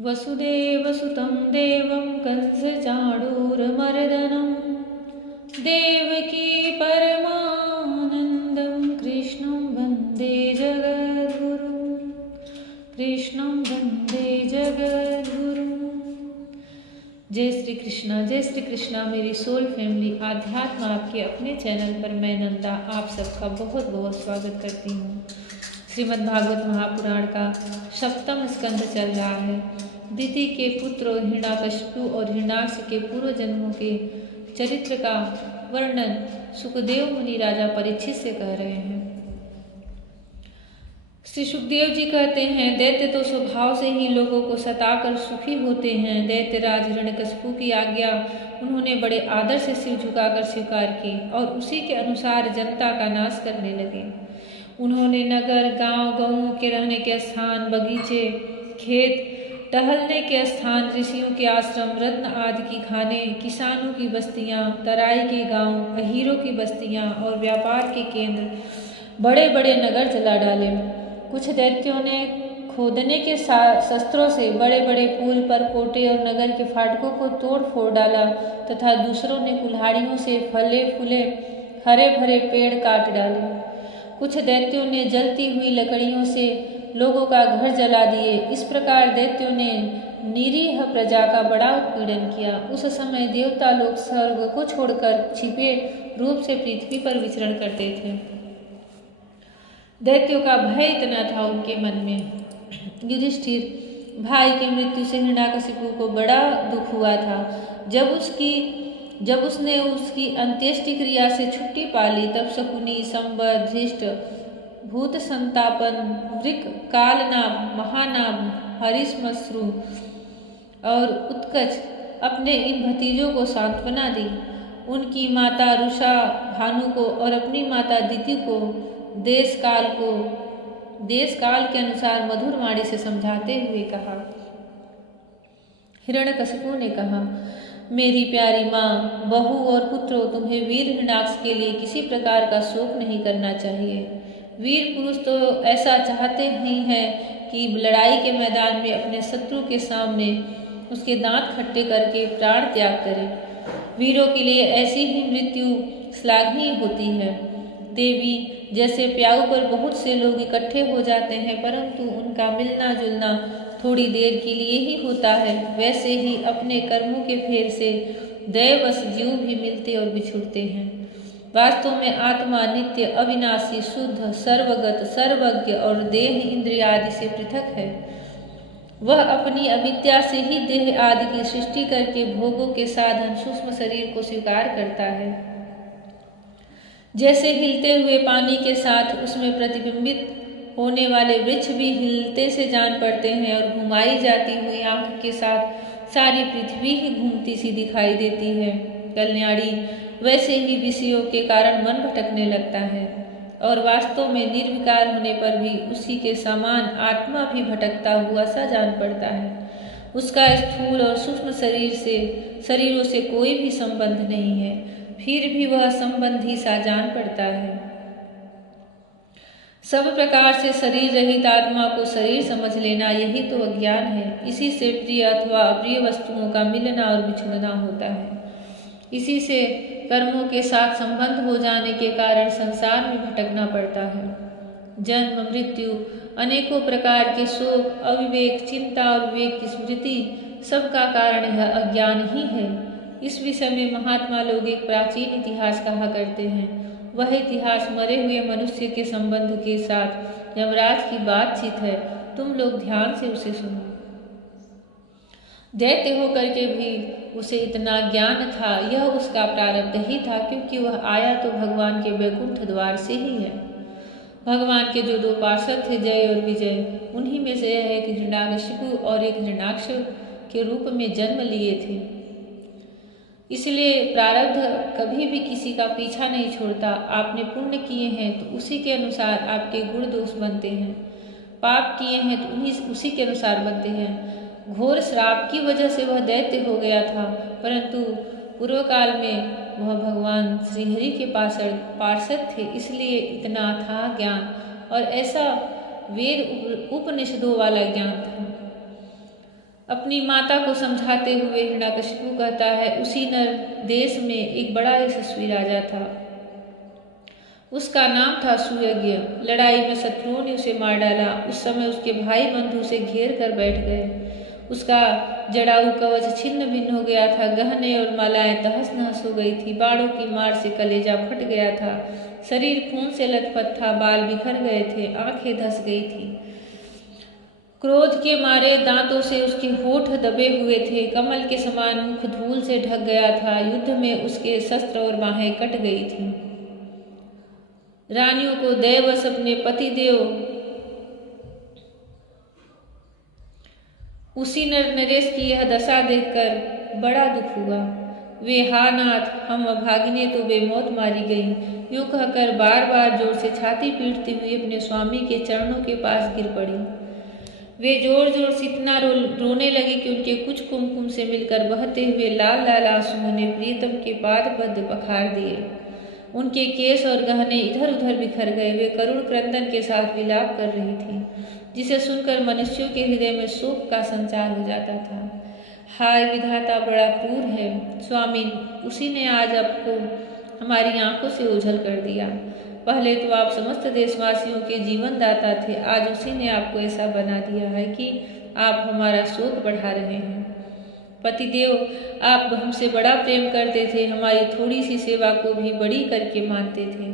वसुदेवसुतं देवं कंसचाणूरमर्दनं देवकी परमानन्दं कृष्णं वन्दे जगद्गुरुं कृष्णं वन्दे जगद्गुरुं। जय श्री कृष्णा मेरी सोल फैमिली आध्यात्म आपके अपने चैनल पर मैं नंदा आप सबका बहुत बहुत स्वागत करती हूँ। श्रीमद् भागवत महापुराण का सप्तम स्कंध चल रहा है। दिति के पुत्र हिरण्याकशिपु और हिरण्याक्ष के पूर्व जन्मों के चरित्र का वर्णन सुखदेव मुनि राजा परीक्षित से कह रहे हैं। श्री सुखदेव जी कहते हैं, दैत्य तो स्वभाव से ही लोगों को सताकर सुखी होते हैं। दैत्यराज हिरण्यकशिपु की आज्ञा उन्होंने बड़े आदर से सिर झुकाकर स्वीकार की और उसी के अनुसार जनता का नाश करने लगे। उन्होंने नगर, गांव, गौओं के रहने के स्थान, बगीचे, खेत, टहलने के स्थान, ऋषियों के आश्रम, रत्न आदि की खाने, किसानों की बस्तियां, तराई के गांव, अहीरों की बस्तियां और व्यापार के केंद्र, बड़े बड़े नगर जला डाले। कुछ दैत्यों ने खोदने के शस्त्रों से बड़े बड़े पुल पर कोटे और नगर के फाटकों को तोड़ फोड़ डाला तथा दूसरों ने कुल्हाड़ियों से फले फूले हरे भरे पेड़ काट डाले। कुछ दैत्यों ने जलती हुई लकड़ियों से लोगों का घर जला दिए। इस प्रकार दैत्यों ने निरीह प्रजा का बड़ा उत्पीड़न किया। उस समय देवता लोग स्वर्ग को छोड़कर छिपे रूप से पृथ्वी पर विचरण करते थे। दैत्यों का भय इतना था उनके मन में। युधिष्ठिर भाई की मृत्यु से हिरण्याकशिपु को बड़ा दुख हुआ था। जब उसने उसकी अंत्येष्टि क्रिया से छुट्टी पाली तब शकुनी, संबद, धृष्ट, भूत संतापन, वृक, कालनाभ, महानाभ, हरिश्मश्रु और उत्कच अपने इन भतीजों को सांत्वना दी। उनकी माता रुषा भानु को और अपनी माता दिति को देश काल के अनुसार मधुर वाणी से समझाते हुए कहा। हिरण्यकशिपु ने कहा, मेरी प्यारी माँ, बहू और पुत्रों, तुम्हें वीर हिरण्याक्ष के लिए किसी प्रकार का शोक नहीं करना चाहिए। वीर पुरुष तो ऐसा चाहते ही हैं कि लड़ाई के मैदान में अपने शत्रु के सामने उसके दांत खट्टे करके प्राण त्याग करें। वीरों के लिए ऐसी ही मृत्यु श्लाघनीय होती है। देवी, जैसे प्याऊ पर बहुत से लोग इकट्ठे हो जाते हैं परंतु उनका मिलना जुलना थोड़ी देर के लिए ही होता है, वैसे ही अपने कर्मों के फेर से दैवश जीव भी मिलते और बिछुड़ते हैं। वास्तव में आत्मा नित्य, अविनाशी, शुद्ध, सर्वगत, सर्वज्ञ और देह इंद्रिय आदि से पृथक है। वह अपनी अविद्या से ही देह आदि की सृष्टि करके भोगों के साधन सूक्ष्म शरीर को स्वीकार करता है। जैसे हिलते हुए पानी के साथ उसमें प्रतिबिंबित होने वाले वृक्ष भी हिलते से जान पड़ते हैं और घुमाई जाती हुई आंख के साथ सारी पृथ्वी ही घूमती सी दिखाई देती है। कल्याणी, वैसे ही विषयों के कारण मन भटकने लगता है और वास्तव में निर्विकार होने पर भी उसी के समान आत्मा भी भटकता हुआ सा जान पड़ता है। उसका स्थूल और सूक्ष्म शरीरों से कोई भी संबंध नहीं है, फिर भी वह संबंधी सा जान पड़ता है। सब प्रकार से शरीर रहित आत्मा को शरीर समझ लेना यही तो अज्ञान है। इसी से प्रिय अथवा अप्रिय वस्तुओं का मिलना और बिछुड़ना होता है। इसी से कर्मों के साथ संबंध हो जाने के कारण संसार में भटकना पड़ता है। जन्म, मृत्यु, अनेकों प्रकार के शोक, अविवेक, चिंता और विवेक की स्मृति, सबका कारण यह अज्ञान ही है। इस विषय में महात्मा लोग एक प्राचीन इतिहास कहा करते हैं। वह इतिहास मरे हुए मनुष्य के संबंध के साथ यमराज की बातचीत है। तुम लोग ध्यान से उसे सुनो। दैत्य होकर के भी उसे इतना ज्ञान था, यह उसका प्रारब्ध ही था, क्योंकि वह आया तो भगवान के वैकुंठ द्वार से ही है। भगवान के जो दो पार्षद थे, जय और विजय, उन्हीं में से एक हिरण्याकशिपु और एक हिरण्याक्ष के रूप में जन्म लिए थे। इसलिए प्रारब्ध कभी भी किसी का पीछा नहीं छोड़ता। आपने पुण्य किए हैं तो उसी के अनुसार आपके गुण दोष बनते हैं, पाप किए हैं तो उसी के अनुसार बनते हैं। घोर श्राप की वजह से वह दैत्य हो गया था, परंतु पूर्व काल में वह भगवान श्रीहरि के पार्षद थे, इसलिए इतना अथाह ज्ञान और ऐसा वेद उपनिषदों वाला ज्ञान था। अपनी माता को समझाते हुए हिरण्यकशिपु कहता है, उसी नर देश में एक बड़ा यशस्वी राजा था। उसका नाम था सुयज्ञ। लड़ाई में शत्रुओं ने उसे मार डाला। उस समय उसके भाई बंधु उसे घेर कर बैठ गए। उसका जड़ाऊ कवच छिन्न भिन्न हो गया था। गहने और मालाएं तहस नहस हो गई थी। बाणों की मार से कलेजा फट गया था। शरीर खून से लथपथ था। बाल बिखर गए थे। आंखें धस गई थी। क्रोध के मारे दांतों से उसके होठ दबे हुए थे। कमल के समान मुख धूल से ढक गया था। युद्ध में उसके शस्त्र और बाहें कट गई थीं। रानियों को दैवश अपने पतिदेव उसी नर नरेश की यह दशा देखकर बड़ा दुख हुआ। वे, हा नाथ, हम अभागिनें तो बेमौत मारी गईं, यूं कहकर बार बार जोर से छाती पीटती हुई अपने स्वामी के चरणों के पास गिर पड़ी। वे जोर जोर से इतना रोने लगी कि उनके कुछ कुमकुम से मिलकर बहते हुए लाल लाल आंसुओं ने प्रीतम के पाद पद्म पखार दिए। उनके केश और गहने इधर उधर बिखर गए। वे करुण क्रंदन के साथ विलाप कर रही थी, जिसे सुनकर मनुष्यों के हृदय में शोक का संचार हो जाता था। हाय विधाता बड़ा क्रूर है। स्वामी, उसी ने आज आपको हमारी आंखों से ओझल कर दिया। पहले तो आप समस्त देशवासियों के जीवन दाता थे। आज उसी ने आपको ऐसा बना दिया है कि आप हमारा शोक बढ़ा रहे हैं। पतिदेव, आप हमसे बड़ा प्रेम करते थे। हमारी थोड़ी सी सेवा को भी बड़ी करके मानते थे।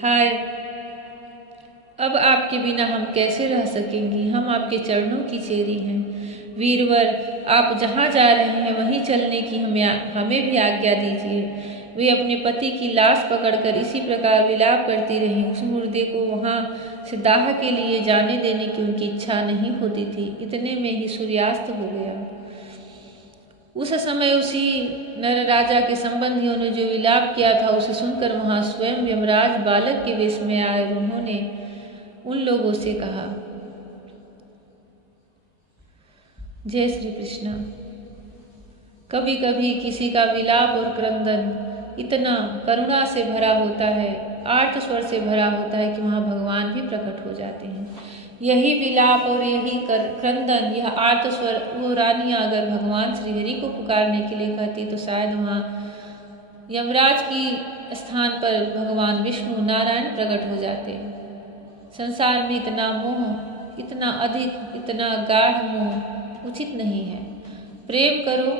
हाय, अब आपके बिना हम कैसे रह सकेंगी। हम आपके चरणों की चेरी हैं। वीरवर, आप जहाँ जा रहे हैं वहीं चलने की हमें भी आज्ञा दीजिए। वे अपने पति की लाश पकड़कर इसी प्रकार विलाप करती रहीं। उस मुर्दे को वहाँ से दाह के लिए जाने देने की उनकी इच्छा नहीं होती थी। इतने में ही सूर्यास्त हो गया। उस समय उसी नर राजा के संबंधियों ने जो विलाप किया था, उसे सुनकर वहाँ स्वयं यमराज बालक के वेश में आए और उन्होंने उन लोगों से कहा, जय श्री कृष्ण। कभी कभी किसी का विलाप और क्रंदन इतना करुणा से भरा होता है, आर्त स्वर से भरा होता है कि वहाँ भगवान भी प्रकट हो जाते हैं। यही विलाप और यही क्रंदन, यह आर्त स्वर वो रानियां अगर भगवान श्रीहरि को पुकारने के लिए कहती तो शायद वहाँ यमराज की स्थान पर भगवान विष्णु नारायण प्रकट हो जाते। संसार में इतना मोह, इतना अधिक, इतना गाढ़ मोह उचित नहीं है। प्रेम करो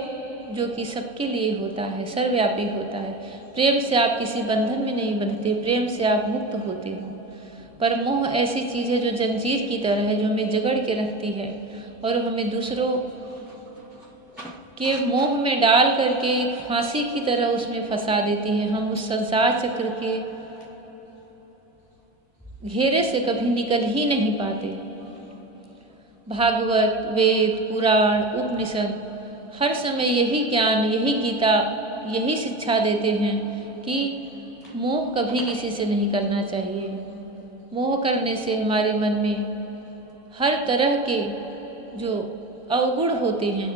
जो कि सबके लिए होता है, सर्वव्यापी होता है। प्रेम से आप किसी बंधन में नहीं बंधते, प्रेम से आप मुक्त होते हो। पर मोह ऐसी चीज़ है जो जंजीर की तरह है, जो हमें जकड़ के रखती है और हमें दूसरों के मोह में डाल करके एक फांसी की तरह उसमें फंसा देती है। हम उस संसार चक्र के घेरे से कभी निकल ही नहीं पाते। भागवत, वेद, पुराण, उपनिषद हर समय यही ज्ञान, यही गीता, यही शिक्षा देते हैं कि मोह कभी किसी से नहीं करना चाहिए। मोह करने से हमारे मन में हर तरह के जो अवगुण होते हैं,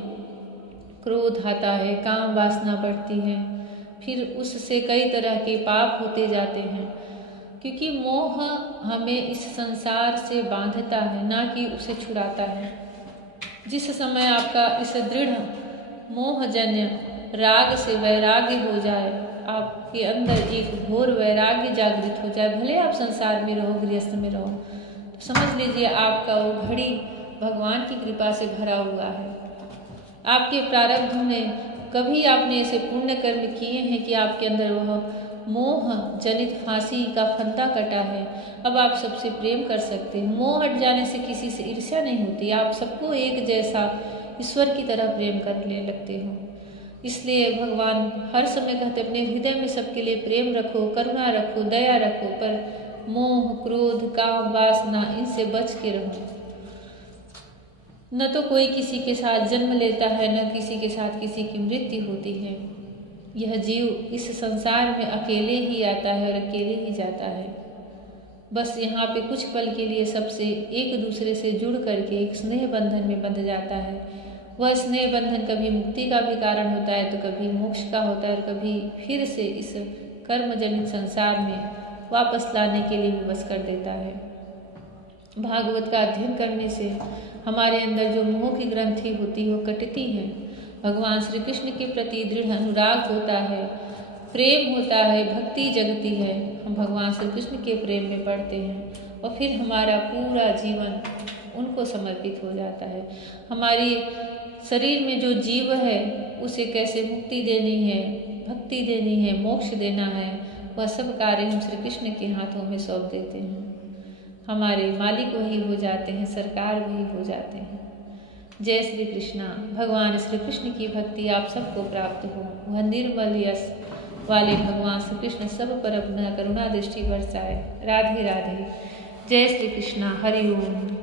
क्रोध आता है, काम वासना बढ़ती है, फिर उससे कई तरह के पाप होते जाते हैं। क्योंकि मोह हमें इस संसार से बांधता है, ना कि उसे छुड़ाता है। जिस समय आपका इस दृढ़ मोहजन्य राग से वैराग्य हो जाए, आपके अंदर एक घोर वैराग्य जागृत हो जाए, भले आप संसार में रहो, गृहस्थ में रहो, तो समझ लीजिए आपका वो घड़ी भगवान की कृपा से भरा हुआ है। आपके प्रारब्ध में कभी आपने ऐसे पुण्य कर्म किए हैं कि आपके अंदर वह मोह जनित फांसी का फंदा कटा है। अब आप सबसे प्रेम कर सकते हैं। मोह हट जाने से किसी से ईर्ष्या नहीं होती। आप सबको एक जैसा ईश्वर की तरह प्रेम करने लगते हो। इसलिए भगवान हर समय कहते अपने हृदय में सबके लिए प्रेम रखो, करुणा रखो, दया रखो, पर मोह, क्रोध, काम, वासना इनसे बच के रहो। न तो कोई किसी के साथ जन्म लेता है, न किसी के साथ किसी की मृत्यु होती है। यह जीव इस संसार में अकेले ही आता है और अकेले ही जाता है। बस यहाँ पे कुछ पल के लिए सबसे एक दूसरे से जुड़ करके एक स्नेह बंधन में बंध जाता है। वह स्नेह बंधन कभी मुक्ति का भी कारण होता है, तो कभी मोक्ष का होता है, और कभी फिर से इस कर्मजनित संसार में वापस लाने के लिए विवश कर देता है। भागवत का अध्ययन करने से हमारे अंदर जो मोह की ग्रंथि होती है वो कटती है। भगवान श्री कृष्ण के प्रति दृढ़ अनुराग होता है, प्रेम होता है, भक्ति जगती है। हम भगवान श्री कृष्ण के प्रेम में पड़ते हैं और फिर हमारा पूरा जीवन उनको समर्पित हो जाता है। हमारी शरीर में जो जीव है उसे कैसे मुक्ति देनी है, भक्ति देनी है, मोक्ष देना है, वह सब कार्य हम श्री कृष्ण के हाथों में सौंप देते हैं। हमारे मालिक वही हो जाते हैं, सरकार वही हो जाते हैं। जय श्री कृष्णा। भगवान श्री कृष्ण की भक्ति आप सबको प्राप्त हो। वह निर्मल यश वाले भगवान श्री कृष्ण सब पर अपना करुणा दृष्टि बरसाए। राधे राधे। जय श्री कृष्णा। हरि ओम।